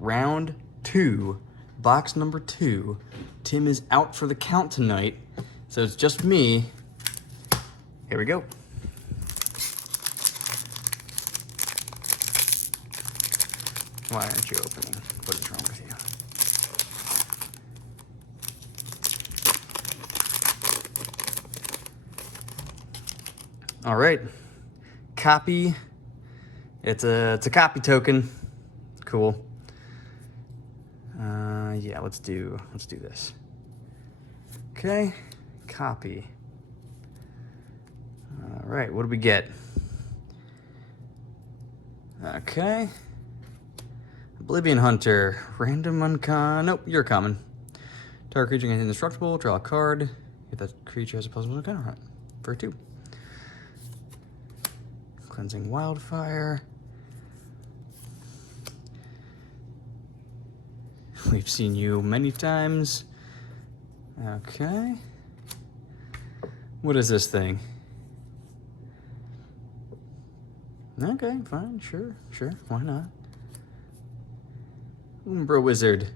round 2, box number 2. Tim is out for the count tonight, so it's just me. Here we go. Why aren't you opening? What is wrong with you? All right, copy. It's a copy token. Cool. Yeah, let's do this. Okay, copy. All right, what do we get? Okay. Oblivion Hunter, random uncon. Nope, you're common. Target creature is indestructible. Draw a card. If that creature has a possible encounter hunt for 2. Cleansing Wildfire. We've seen you many times. Okay. What is this thing? Okay, fine, sure, why not? Umbra Wizard.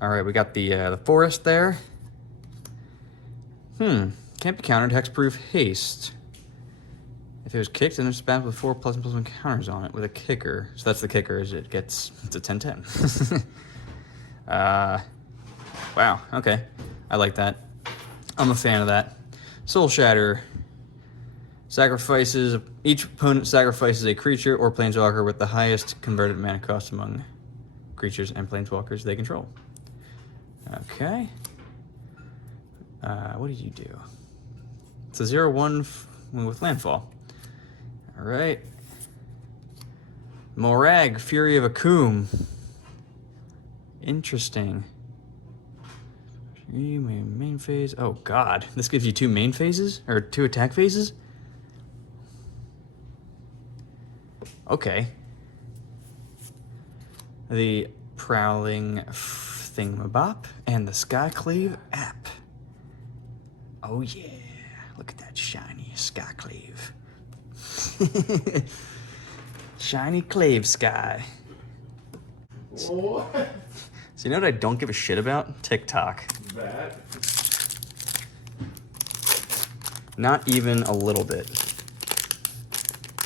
All right, we got the forest there. Can't be countered. Hexproof haste. If it was kicked, then it's bad with 4 +1/+1 counters on it with a kicker. So that's the kicker. Is it's a 10/10. Wow. Okay, I like that. I'm a fan of that. Soul Shatter. Sacrifices. Each opponent sacrifices a creature or planeswalker with the highest converted mana cost among creatures and planeswalkers they control. Okay. What do you do? It's a 0/1 with landfall. All right. Morag, Fury of Akum. Interesting. Main phase. Oh God, this gives you 2 main phases or 2 attack phases. Okay. The Prowling Thingamabop and the Skyclave app. Oh yeah, look at that shiny Skyclave. Shiny Clave Sky. What? So you know what I don't give a shit about? TikTok. That? Not even a little bit.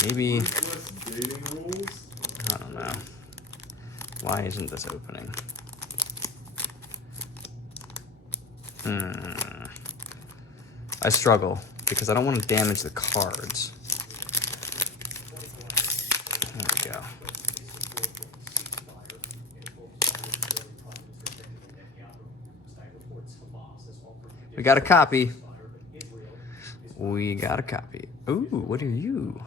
Maybe... Dating rules? I don't know. Why isn't this opening? I struggle because I don't want to damage the cards. There we go. We got a copy. We got a copy. Ooh, what are you?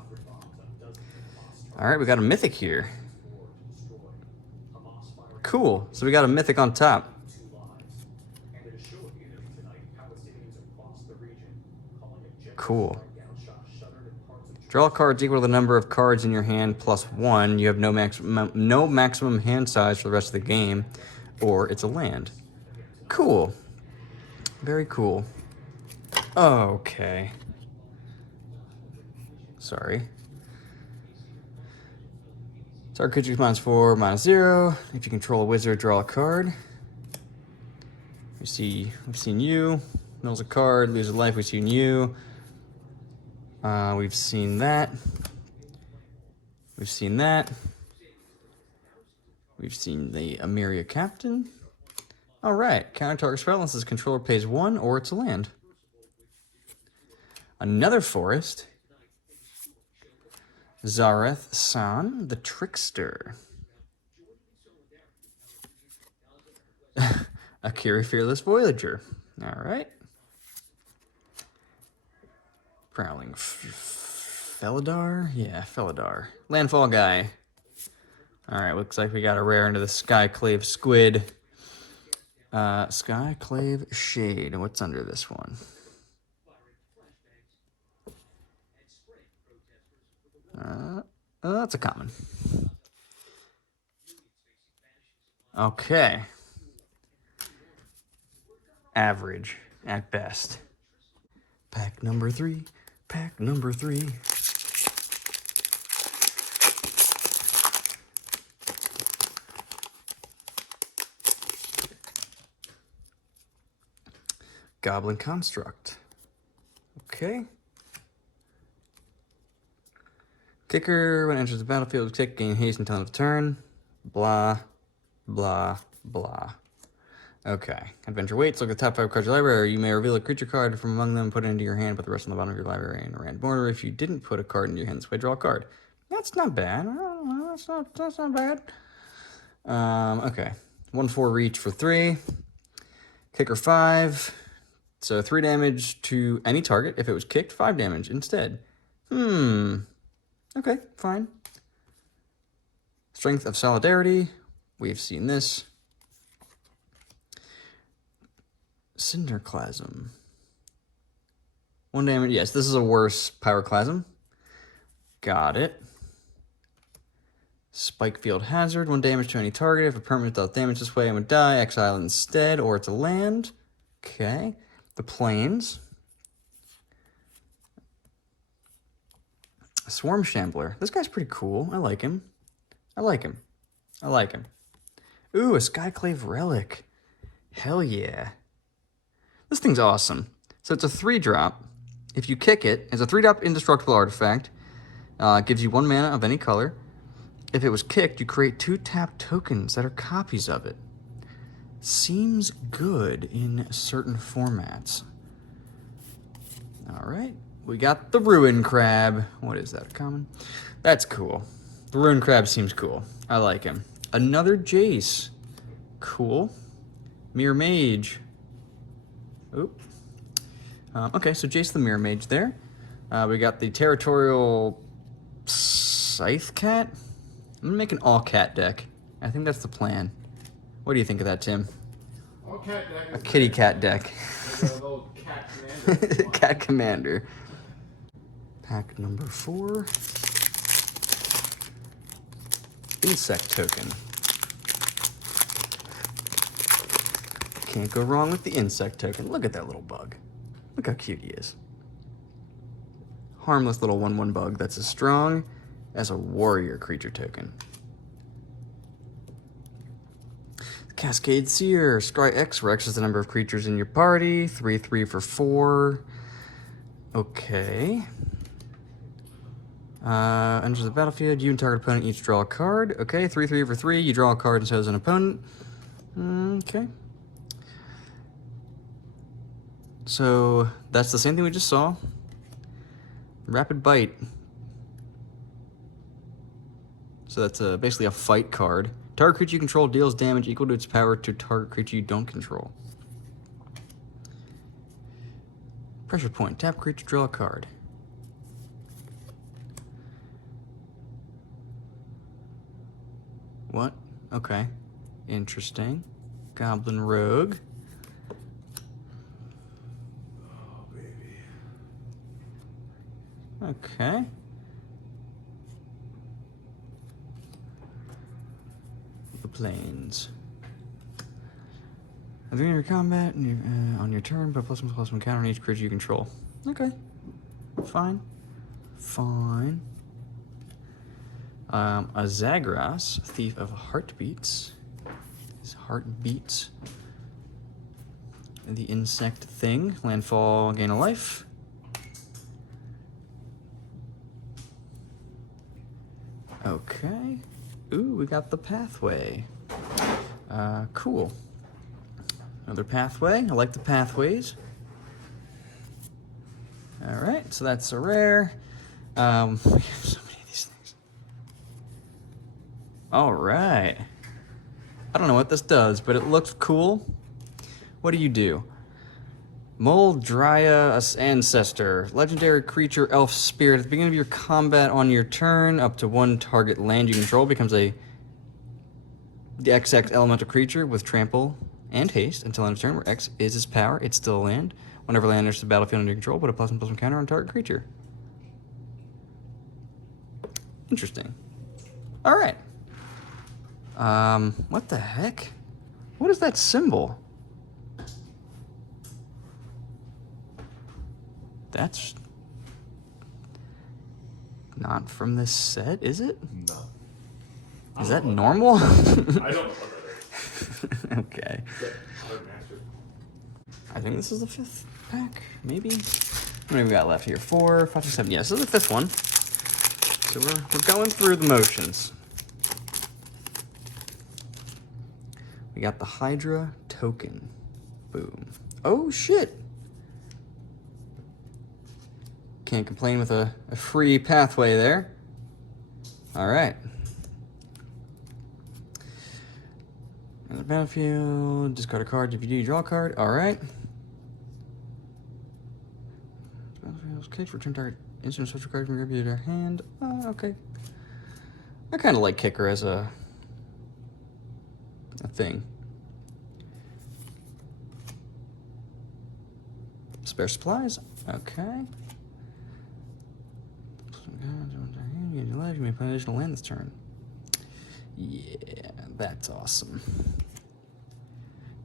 All right, we got a mythic here. Cool. So we got a mythic on top. Cool. Draw cards equal to the number of cards in your hand plus 1. You have no maximum hand size for the rest of the game, or it's a land. Cool. Very cool. Okay. Sorry. Target creature -4, -0. If you control a wizard, draw a card. We've seen you. Mills a card, lose a life. We've seen you. We've seen that. We've seen that. We've seen the Amiria Captain. All right. Counter target spell unless its controller pays 1 or it's a land. Another forest. Zareth San, the Trickster. Akiri Fearless Voyager. All right. Prowling Felidar? Yeah, Felidar. Landfall guy. All right, looks like we got a rare into the Skyclave Squid. Skyclave Shade. What's under this one? That's a common. Okay. Average at best. Pack number 3. Pack number 3. Goblin Construct. Okay. Kicker, when it enters the battlefield, kick, gain haste until end of turn. Blah, blah, blah. Okay. Adventure waits. Look at the top 5 cards of your library. You may reveal a creature card from among them, put it into your hand, put the rest on the bottom of your library in a random order. If you didn't put a card in your hand this way, draw a card. That's not bad. That's not bad. Okay. 1/4 reach for 3. Kicker 5. So 3 damage to any target. If it was kicked, 5 damage instead. Okay, fine. Strength of Solidarity. We've seen this. Cinderclasm. 1 damage. Yes, this is a worse Pyroclasm. Got it. Spikefield Hazard. 1 damage to any target. If a permanent does damage this way, I'm going to die. Exile instead, or it's a land. Okay. The Plains. Swarm Shambler. This guy's pretty cool. I like him. I like him. I like him. Ooh, a Skyclave Relic. Hell yeah. This thing's awesome. So it's a 3-drop. If you kick it, it's a 3-drop indestructible artifact. Gives you 1 mana of any color. If it was kicked, you create 2 tap tokens that are copies of it. Seems good in certain formats. All right. We got the Ruin Crab. What is that, common? That's cool. The Ruin Crab seems cool. I like him. Another Jace. Cool. Mirror Mage. Oop. Okay, so Jace the Mirror Mage there. We got the Territorial Scythe Cat. I'm gonna make an all-cat deck. I think that's the plan. What do you think of that, Tim? All-cat deck. A kitty cat deck. Cat commander. Cat Commander. Pack number 4. Insect Token. Can't go wrong with the Insect Token. Look at that little bug. Look how cute he is. Harmless little 1/1 bug that's as strong as a warrior creature token. Cascade Seer. Scry X, where X is the number of creatures in your party. 3/3 for 4. Okay. Enters the battlefield. You and target opponent each draw a card. Okay, 3/3 for 3. You draw a card and so does an opponent. Okay. So that's the same thing we just saw. Rapid Bite. So that's basically a fight card. Target creature you control deals damage equal to its power to target creature you don't control. Pressure Point. Tap creature, draw a card. What? Okay. Interesting. Goblin Rogue. Oh, baby. Okay. The Plains. At the beginning of your combat, on your turn, put +1/+1 counter on each creature you control. Okay. Fine. Fine. A Zagras, Thief of Heartbeats. His heart beats. The insect thing. Landfall, gain a life. Okay. Ooh, we got the pathway. Cool. Another pathway. I like the pathways. Alright, so that's a rare. We have so many of these things. Alright. I don't know what this does, but it looks cool. What do? Moldrya Ancestor. Legendary creature, elf spirit. At the beginning of your combat on your turn, up to 1 target land you control becomes the XX elemental creature with trample and haste until end of turn, where X is its power. It's still a land. Whenever land enters the battlefield under your control, put a +1/+1 counter on target creature. Interesting. All right. What the heck? What is that symbol? That's not from this set, is it? No. Is that normal? I don't know what that is. Okay. I think this is the 5th pack, maybe? How many we got left here? 4, 5, 6, 7. Yeah, this is the 5th one. So we're going through the motions. We got the Hydra token. Boom. Oh, shit. Can't complain with a free pathway there. All right. On the battlefield, discard a card. If you do, you draw a card. All right. Battlefield's kick, return target instant social card from your graveyard to your hand. Okay. I kind of like kicker as a thing. Spare supplies. Okay. You may play an additional land this turn. Yeah, that's awesome.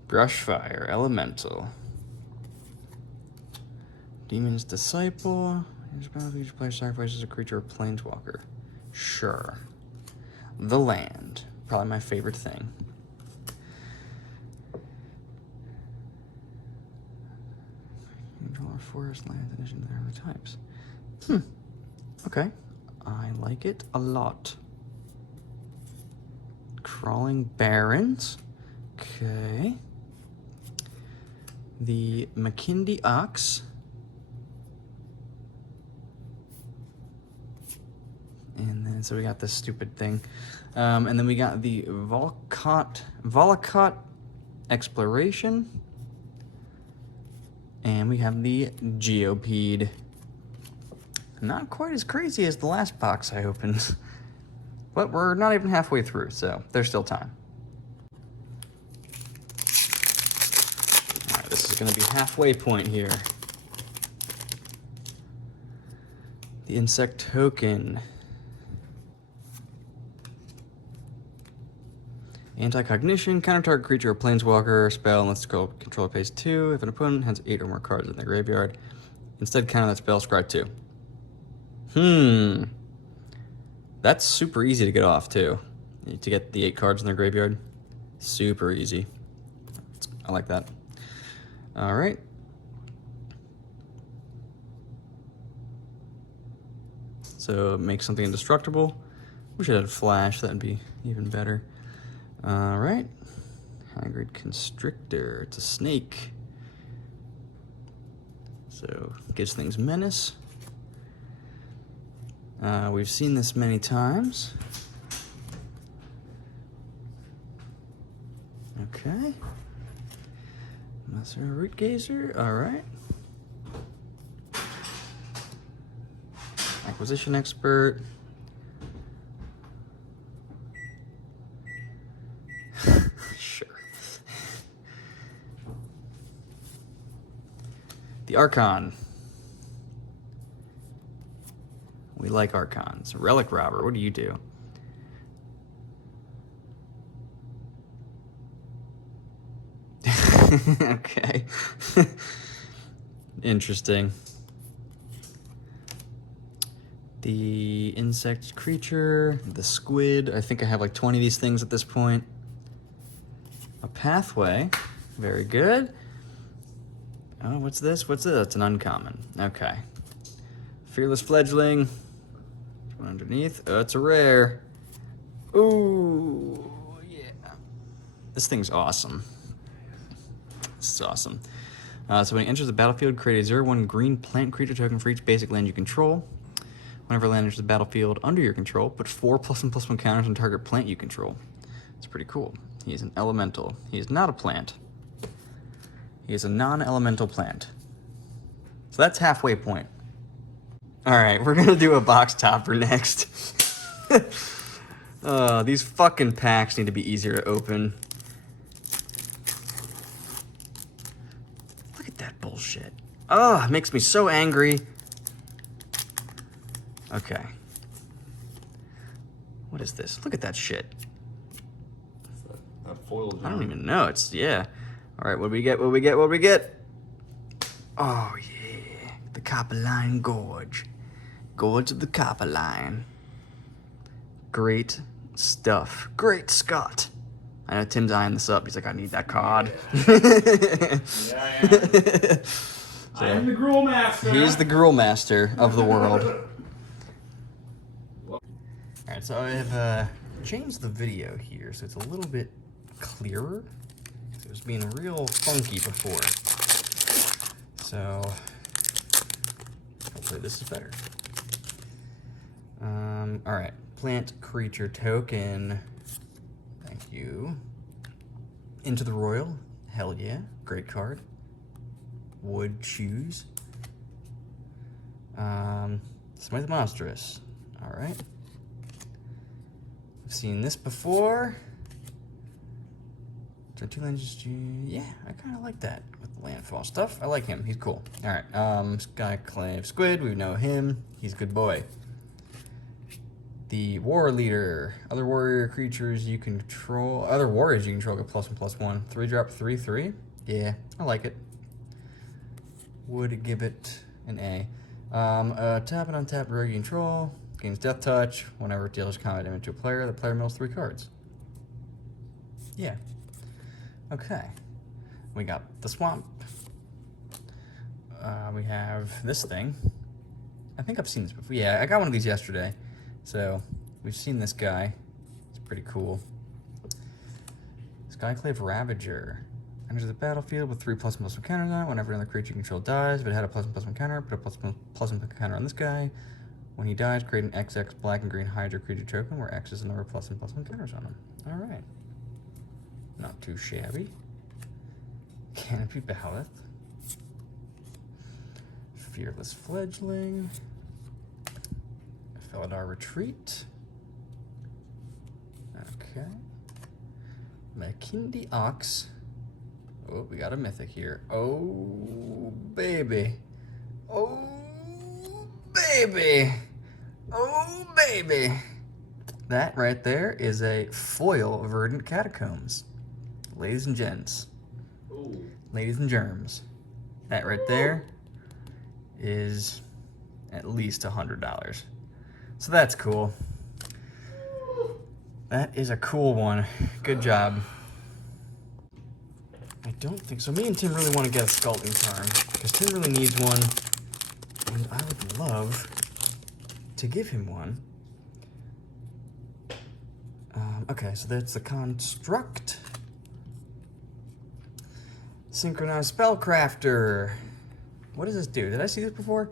Brushfire, Elemental. Demon's Disciple. Here's a battlefield. Each player sacrifices a creature or planeswalker. Sure. The land. Probably my favorite thing. Control our forest lands in addition to their other types. Okay. I like it a lot. Crawling Barrens. Okay. The McKindy Ox. And then, so we got this stupid thing. And then we got the Volcott Exploration. And we have the Geopede. Not quite as crazy as the last box I opened. But we're not even halfway through, so there's still time. Alright, this is going to be halfway point here. The Insect Token. Anti-cognition, counter target creature or planeswalker, spell, unless the controller pays 2. If an opponent has 8 or more cards in their graveyard, instead counter that spell, scry 2. That's super easy to get off, too. To get the 8 cards in their graveyard. Super easy. I like that. Alright. So, make something indestructible. We should have Flash, that'd be even better. Alright. Haggard Constrictor. It's a snake. So, gives things menace. We've seen this many times. Okay. Messer Root Gazer, alright. Acquisition Expert. Sure. The Archon. We like Archons. Relic Robber, what do you do? Okay. Interesting. The insect creature, the squid. I think I have like 20 of these things at this point. A pathway. Very good. Oh, what's this? What's this? It's an uncommon. Okay. Fearless Fledgling. One underneath. Oh, it's a rare. Ooh, yeah. This thing's awesome. This is awesome. So when it enters the battlefield, create a 0/1 green plant creature token for each basic land you control. Whenever land enters the battlefield under your control, put 4 +1/+1 counters on target plant you control. It's pretty cool. He is an elemental. He is not a plant. He is a non-elemental plant. So that's halfway point. Alright, we're gonna do a box topper next. These fucking packs need to be easier to open. Look at that bullshit. Oh, it makes me so angry. Okay. What is this? Look at that shit. That foil I don't even know. It's, yeah. Alright, what do we get? What do we get? What do we get? Oh, yeah. The Copperline Gorge. Gorge of the Copperline. Great stuff. Great Scott. I know Tim's eyeing this up. He's like, I need that card. Yeah, I am. I am the gruel master. He's the gruel master of the world. Alright, so I've changed the video here so it's a little bit clearer. It was being real funky before. So, hopefully this is better. Alright, plant creature token. Thank you. Into the Royal. Hell yeah. Great card. Wood Shoes. Smite the Monstrous. Alright. I've seen this before. Turn 2 lands. Yeah, I kind of like that with the landfall stuff. I like him. He's cool. Alright. Skyclave Squid. We know him. He's a good boy. The War Leader. Other warrior creatures you control. Other warriors you control get +1/+1. 3-drop 3/3. Yeah, I like it. Would give it an A. Tap and untap rogue you control. Gains Death Touch. Whenever it deals combat damage to a player, the player mills 3 cards. Yeah. Okay. We got the Swamp. We have this thing. I think I've seen this before. Yeah, I got one of these yesterday. So, we've seen this guy. It's pretty cool. Skyclave Ravager. Enters the battlefield with 3++1 counters on it. Whenever another creature you control dies, if it had a ++1 counter, put a ++1 counter on this guy. When he dies, create an XX black and green Hydra creature token where X is the number of ++1 counters on him. Alright. Not too shabby. Canopy Ballast. Fearless Fledgling. Felidar Retreat. Okay. Makindi Ox. Oh, we got a mythic here. Oh, baby. Oh, baby. Oh, baby. That right there is a foil Verdant Catacombs. Ladies and gents. Ooh. Ladies and germs. That right there is at least $100. So that's cool. That is a cool one. Good job. I don't think so. Me and Tim really want to get a Sculpting Charm because Tim really needs one, and I would love to give him one. Okay, so that's the Construct. Synchronized Spellcrafter. What does this do? Did I see this before?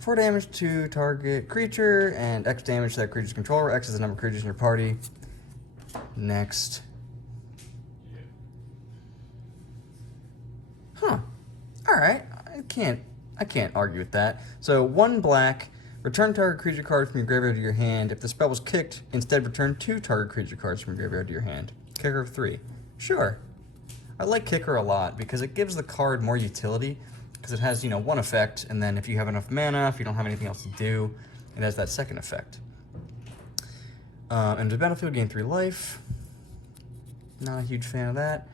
4 damage to target creature and X damage to that creature's controller. X is the number of creatures in your party. Next. Huh. Alright. I can't argue with that. So 1 black, return target creature card from your graveyard to your hand. If the spell was kicked, instead return 2 target creature cards from your graveyard to your hand. Kicker of 3. Sure. I like Kicker a lot because it gives the card more utility. Because it has, 1 effect, and then if you have enough mana, if you don't have anything else to do, it has that second effect. Enter the battlefield, gain 3 life. Not a huge fan of that.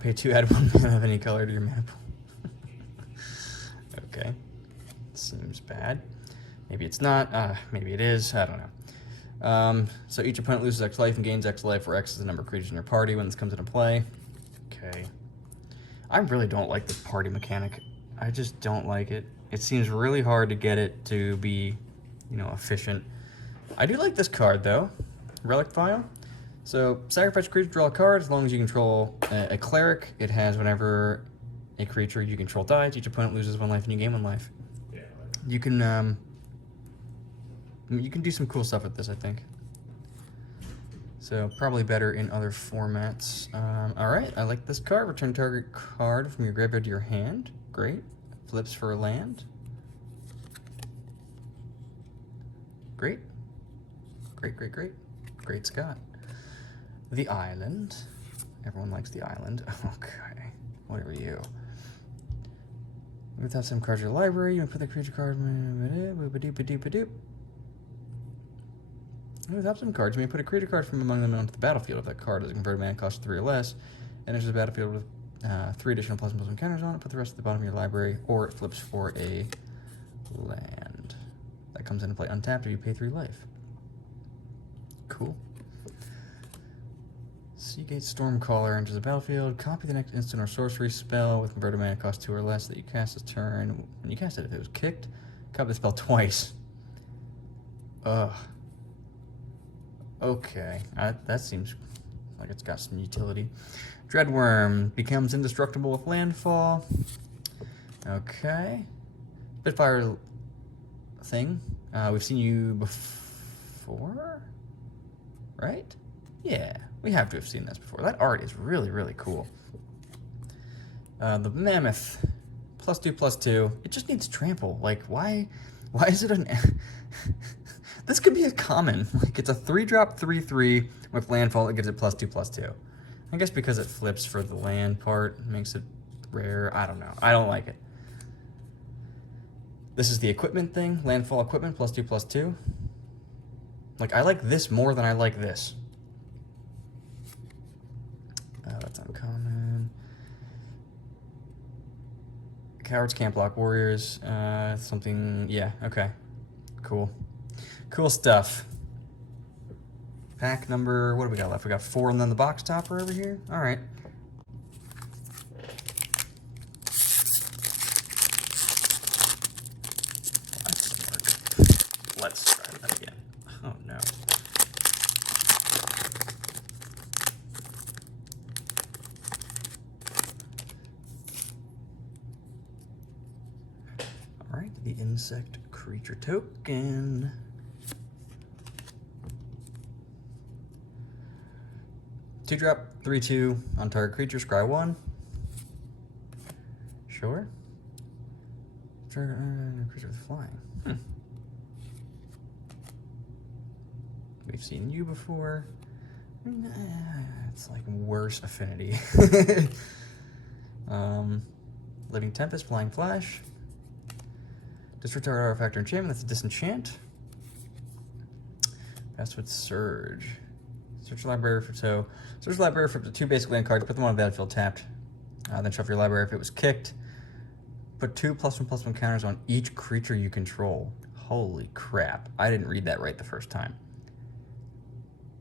Pay 2, add 1 mana of any color to your mana pool. Okay. Seems bad. Maybe it's not. Maybe it is. I don't know. So each opponent loses X life and gains X life, where X is the number of creatures in your party when this comes into play. Okay. I really don't like this party mechanic. I just don't like it. It seems really hard to get it to be, efficient. I do like this card, though. Relic File. So, sacrifice a creature, draw a card. As long as you control a cleric, it has whenever a creature you control dies, each opponent loses 1 life and you gain 1 life. Yeah. You can do some cool stuff with this, I think. So, probably better in other formats. Alright, I like this card. Return target card from your graveyard to your hand. Great. Flips for a land. Great. Great, great, great. Great Scott. The Island. Everyone likes the Island. Okay. What are you? Without some cards in your library, you can put the creature card. Without some cards, you may put a creature card from among them onto the battlefield. If that card is a converted mana, cost 3 or less, enters the battlefield with 3 additional ++1 counters on it. Put the rest at the bottom of your library, or it flips for a land. That comes into play untapped if you pay 3 life. Cool. Seagate Stormcaller enters the battlefield. Copy the next instant or sorcery spell with converted mana cost 2 or less that you cast this turn. When you cast it, if it was kicked, copy the spell twice. Ugh. Okay, that seems like it's got some utility. Dreadworm becomes indestructible with landfall. Okay. Spitfire thing. We've seen you before, right? Yeah, we have to have seen this before. That art is really, really cool. The Mammoth, +2/+2. It just needs trample. Like, why is it an... This could be a common. Like, it's a 3-drop 3/3 with landfall that gives it +2/+2. I guess because it flips for the land part, makes it rare. I don't know. I don't like it. This is the equipment thing. Landfall equipment, +2/+2. Like, I like this more than I like this. That's uncommon. Cowards can't block warriors. Something, yeah, okay. Cool. Cool stuff. Pack number, what do we got left? We got 4 and then the box topper over here. All right. Let's try that again. Oh no. All right, the insect creature token. Two-drop, 3/2 on target creature, scry 1. Sure. Creature with flying. We've seen you before. It's like worse affinity. Living Tempest, Flying Flash. Disregard artifact or enchantment, that's a disenchant. Password Surge. Search your library for search your library for up to 2 basic land cards, put them on a battlefield tapped. Then shuffle your library if it was kicked. Put 2 +1/+1 counters on each creature you control. Holy crap. I didn't read that right the first time.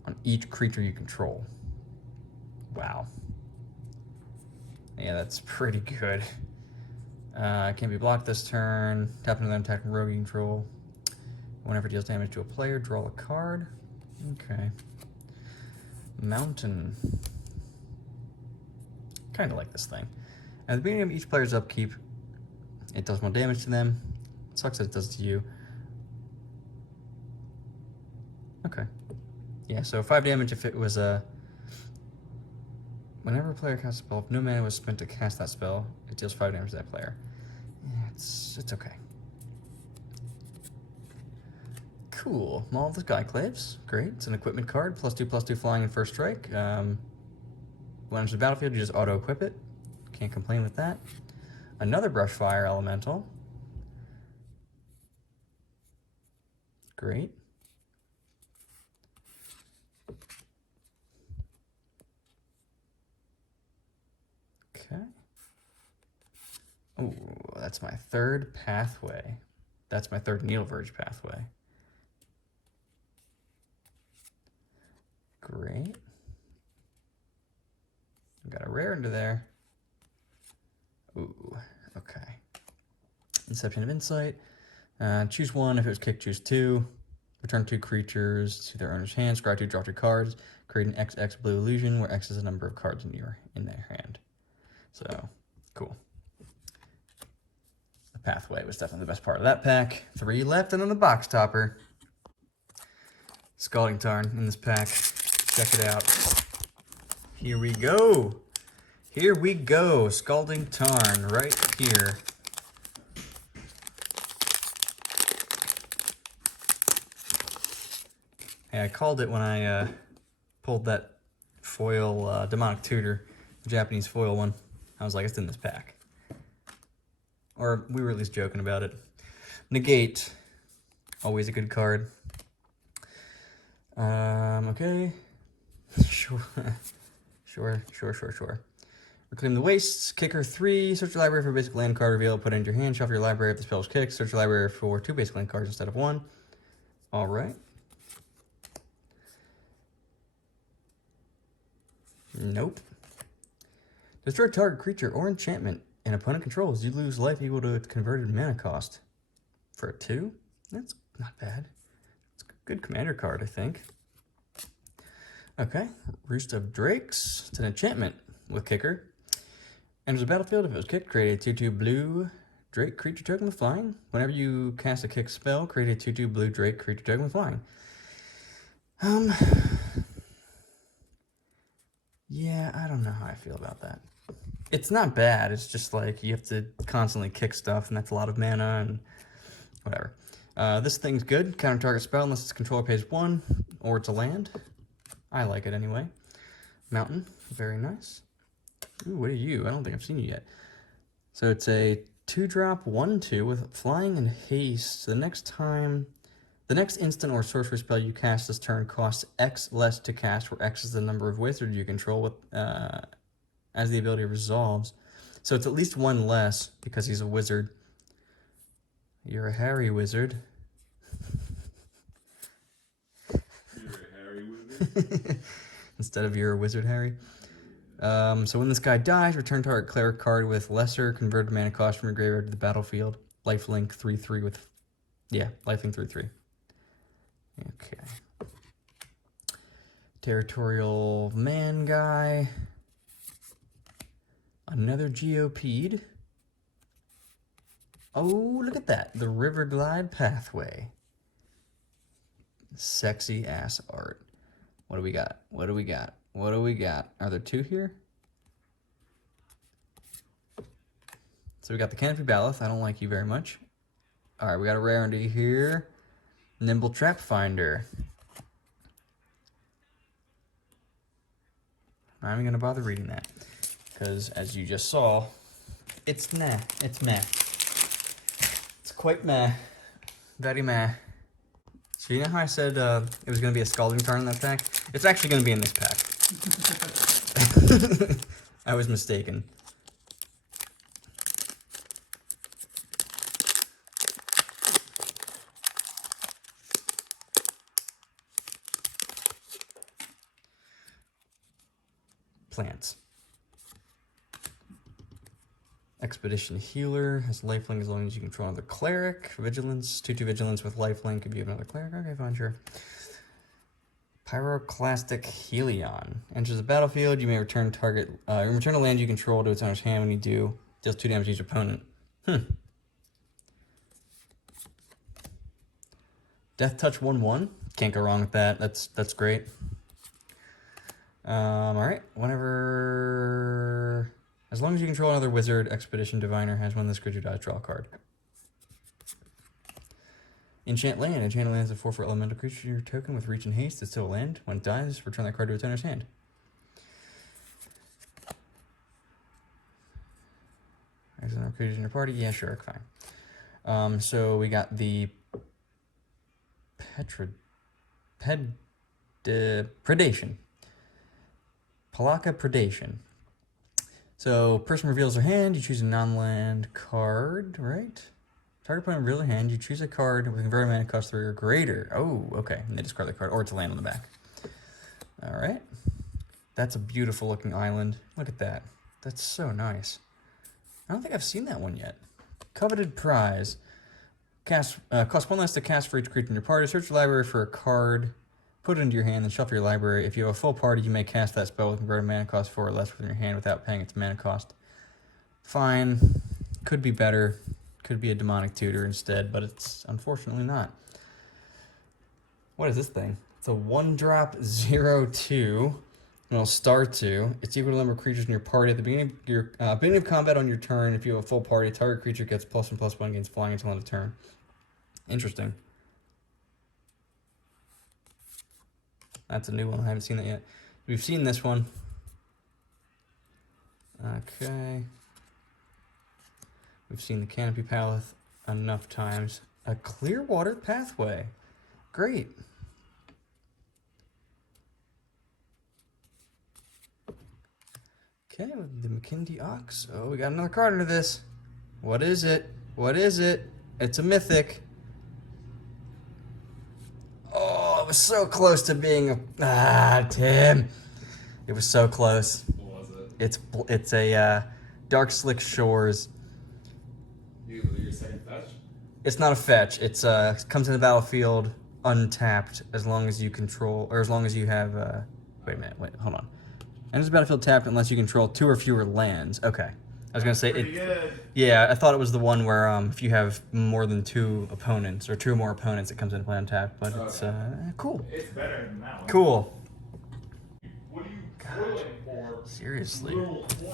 On each creature you control. Wow. Yeah, that's pretty good. Can't be blocked this turn. Tap into them, attack rogue you control. Whenever it deals damage to a player, draw a card. Okay. Mountain. Kind of like this thing. At the beginning of each player's upkeep, it does more damage to them. It sucks that it does to you. Okay. Yeah, so 5 damage if it was a... Whenever a player casts a spell, if no mana was spent to cast that spell, it deals 5 damage to that player. Yeah, it's okay. Cool. Maul of the Skyclaves. Great. It's an equipment card. +2/+2 flying and first strike. When it enters the battlefield, you just auto-equip it. Can't complain with that. Another Brushfire Elemental. Great. Okay. Oh, that's my 3rd pathway. That's my 3rd Needle Verge pathway. Great. Got a rare into there. Ooh, okay. Inception of Insight. Choose 1. If it was kicked, choose 2. Return 2 creatures to their owner's hand. Scry 2, draw 2 cards. Create an XX blue illusion where X is the number of cards in their hand. So, cool. The pathway was definitely the best part of that pack. 3 left and then the box topper. Scalding Tarn in this pack. Check it out. Here we go. Here we go. Scalding Tarn right here. Hey, I called it when I pulled that foil Demonic Tutor, the Japanese foil one. I was like, it's in this pack. Or we were at least joking about it. Negate. Always a good card. Okay. Sure. Sure. Reclaim the Wastes. Kicker 3. Search your library for a basic land card. Reveal. Put it into your hand. Shuffle your library if the spell is kicked. Search your library for 2 basic land cards instead of 1. All right. Nope. Destroy target creature or enchantment an opponent controls. You lose life equal to its converted mana cost. For a 2? That's not bad. It's a good commander card, I think. Okay, Roost of Drakes. It's an enchantment with kicker. Enters the battlefield. If it was kicked, create a 2/2 blue Drake creature token with flying. Whenever you cast a kick spell, create a 2/2 blue Drake creature token with flying. Yeah, I don't know how I feel about that. It's not bad. It's just like you have to constantly kick stuff, and that's a lot of mana and whatever. This thing's good. Counter target spell unless its controller pays 1 or it's a land. I like it anyway. Mountain, very nice. Ooh, what are you? I don't think I've seen you yet. So it's a 2-drop 1/2 with flying and haste. So the next instant or sorcery spell you cast this turn costs X less to cast, where X is the number of wizards you control with as the ability resolves. So it's at least 1 less because he's a wizard. You're a Harry wizard. You're a Harry wizard? Instead of you're a wizard, Harry. So when this guy dies, return target cleric card with lesser converted mana cost from your graveyard to the battlefield. Lifelink 3/3 with... Yeah, lifelink 3/3. Okay. Territorial man guy. Another GOP'd. Oh, look at that. The River Glide Pathway. Sexy ass art. What do we got? What do we got? What do we got? Are there 2 here? So we got the Canopy Baloth. I don't like you very much. Alright, we got a rarity here. Nimble Trap Finder. I'm not even going to bother reading that. Because, as you just saw, it's meh. It's meh. It's quite meh. Very meh. So you know how I said it was going to be a Scalding Tarn in that pack? It's actually going to be in this pack. I was mistaken. Plants. Expedition Healer has lifelink as long as you control another cleric. Vigilance, 2/2 vigilance with lifelink if you have another cleric. Okay, fine, sure. Pyroclastic Helion. Enters the battlefield, you may return a land you control to its owner's hand. When you do, deals 2 damage to each opponent. Death Touch 1/1. Can't go wrong with that. That's great. Alright, whenever... As long as you control another wizard, Expedition Diviner has when this creature dies, draw a card. Enchant Land. Enchant Land is a 4/4 elemental creature token with reach and haste. It's still a land. When it dies, return that card to its owner's hand. There's another creature in your party. Yeah, sure, fine. So we got the Predation. Palaka Predation. So, person reveals their hand, you choose a non-land card, right? Target opponent reveals their hand, you choose a card with converted mana cost 3 or greater. Oh, okay. And they discard the card, or it's a land on the back. Alright. That's a beautiful looking island. Look at that. That's so nice. I don't think I've seen that one yet. Coveted Prize. Cost 1 less to cast for each creature in your party. Search your library for a card. Put it into your hand, then shuffle your library. If you have a full party, you may cast that spell with converted mana cost 4 or less within your hand without paying its mana cost. Fine. Could be better. Could be a demonic tutor instead, but it's unfortunately not. What is this thing? It's a 1-drop 0/2. Well, star 2. It's equal to the number of creatures in your party. At the beginning of your beginning of combat on your turn, if you have a full party, target creature gets +1/+1 against flying until end of turn. Interesting. That's a new one. I haven't seen that yet. We've seen this one. Okay. We've seen the Canopy Baloth enough times. A Clearwater Pathway. Great. Okay, with the McKindy Ox. Oh, we got another card under this. What is it? What is it? It's a mythic. Oh, it was so close to being a... Ah, Tim. It was so close. What was it? It's a Dark Slick Shores. Your second fetch? It's not a fetch. It's comes in the battlefield untapped as long as you control, or as long as you have. Wait a minute. Wait, hold on. Enters the battlefield tapped unless you control 2 or fewer lands. Okay. I was gonna say Pretty good. Yeah, I thought it was the one where if you have more than 2 opponents or 2 or more opponents, it comes into play untapped. But it's cool. It's better than that one. Cool. What are you toiling for? Seriously.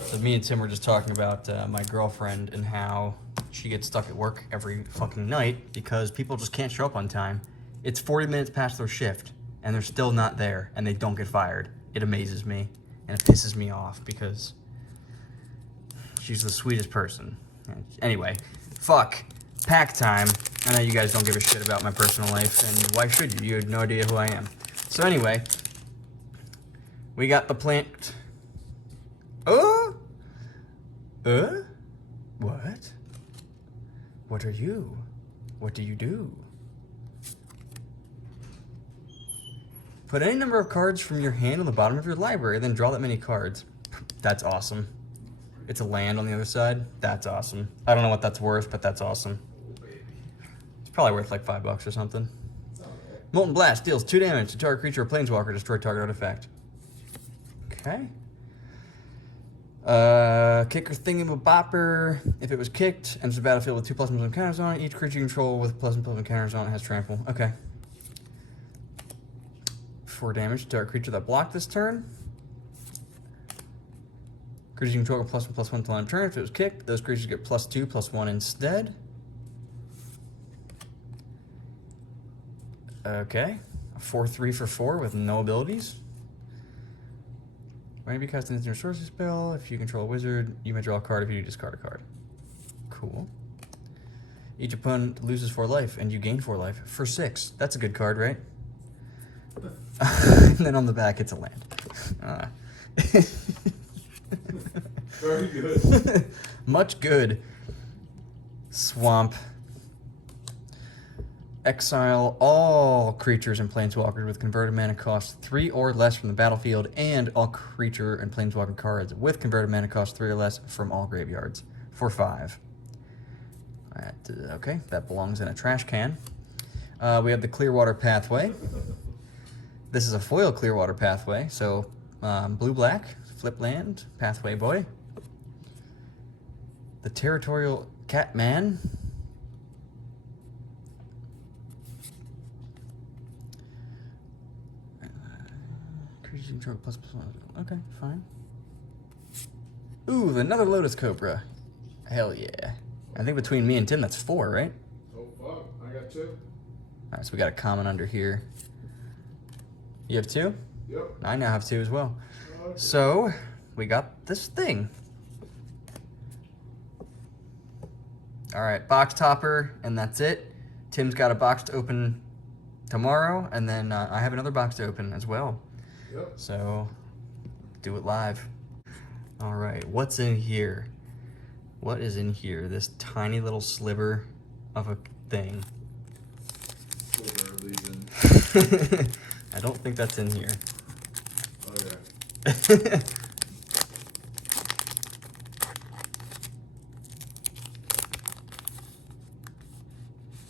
So me and Tim were just talking about my girlfriend and how she gets stuck at work every fucking night because people just can't show up on time. It's 40 minutes past their shift and they're still not there and they don't get fired. It amazes me and it pisses me off because she's the sweetest person. Anyway, fuck. Pack time. I know you guys don't give a shit about my personal life, and why should you? You have no idea who I am. So anyway, we got the plant. What? What are you? What do you do? Put any number of cards from your hand on the bottom of your library, then draw that many cards. That's awesome. It's a land on the other side. That's awesome. I don't know what that's worth, but that's awesome. It's probably worth like $5 or something. Molten Blast deals 2 damage to target creature or planeswalker. Destroy target artifact. Okay. Kicker Thingamabopper. If it was kicked, enters the battlefield with 2 +1 encounters on it. Each creature you control with +1 encounters on it has trample. Okay. 4 damage to target creature that blocked this turn. Creatures you control get +1/+1 till end of turn. If it was kicked, those creatures get +2/+1 instead. Okay. A 4/3 for 4 with no abilities. Whenever you cast an instant or sorcery spell, if you control a wizard, you may draw a card if you discard a card. Cool. Each opponent loses 4 life, and you gain 4 life for 6. That's a good card, right? And then on the back, it's a land. Very good. Much good. Swamp. Exile all creatures and planeswalkers with converted mana cost 3 or less from the battlefield, and all creature and planeswalker cards with converted mana cost 3 or less from all graveyards for 5. Okay, that belongs in a trash can. We have the Clearwater Pathway. This is a foil Clearwater Pathway, so blue-black, flip land, Pathway boy. The Territorial Catman. Creatures control ++1. Okay, fine. Ooh, another Lotus Cobra. Hell yeah. I think between me and Tim, that's 4, right? Oh, fuck. I got 2. Alright, so we got a common under here. You have 2? Yep. I now have 2 as well. Okay. So, we got this thing. Alright, box topper, and that's it. Tim's got a box to open tomorrow, and then I have another box to open as well. Yep. So, do it live. Alright, what's in here? What is in here? This tiny little sliver of a thing. Silver Legion. I don't think that's in here. Okay.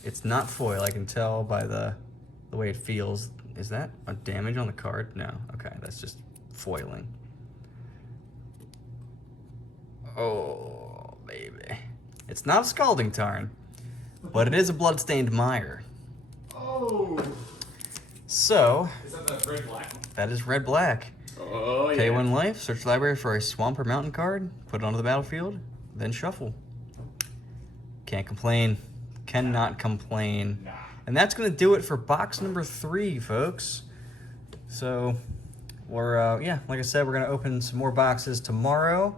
It's not foil, I can tell by the way it feels. Is that a damage on the card? No. Okay, that's just foiling. Oh, baby. It's not a Scalding Tarn, but it is a Bloodstained Mire. Oh! So, Is that the red-black one? that is red-black. Oh, yeah. Pay 1 life, search the library for a swamp or mountain card, put it onto the battlefield, then shuffle. Can't complain. Cannot complain. Nah. And that's going to do it for box number 3, folks. So, we're, yeah, like I said, we're going to open some more boxes tomorrow,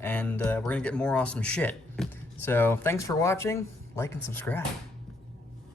and we're going to get more awesome shit. So, thanks for watching. Like and subscribe.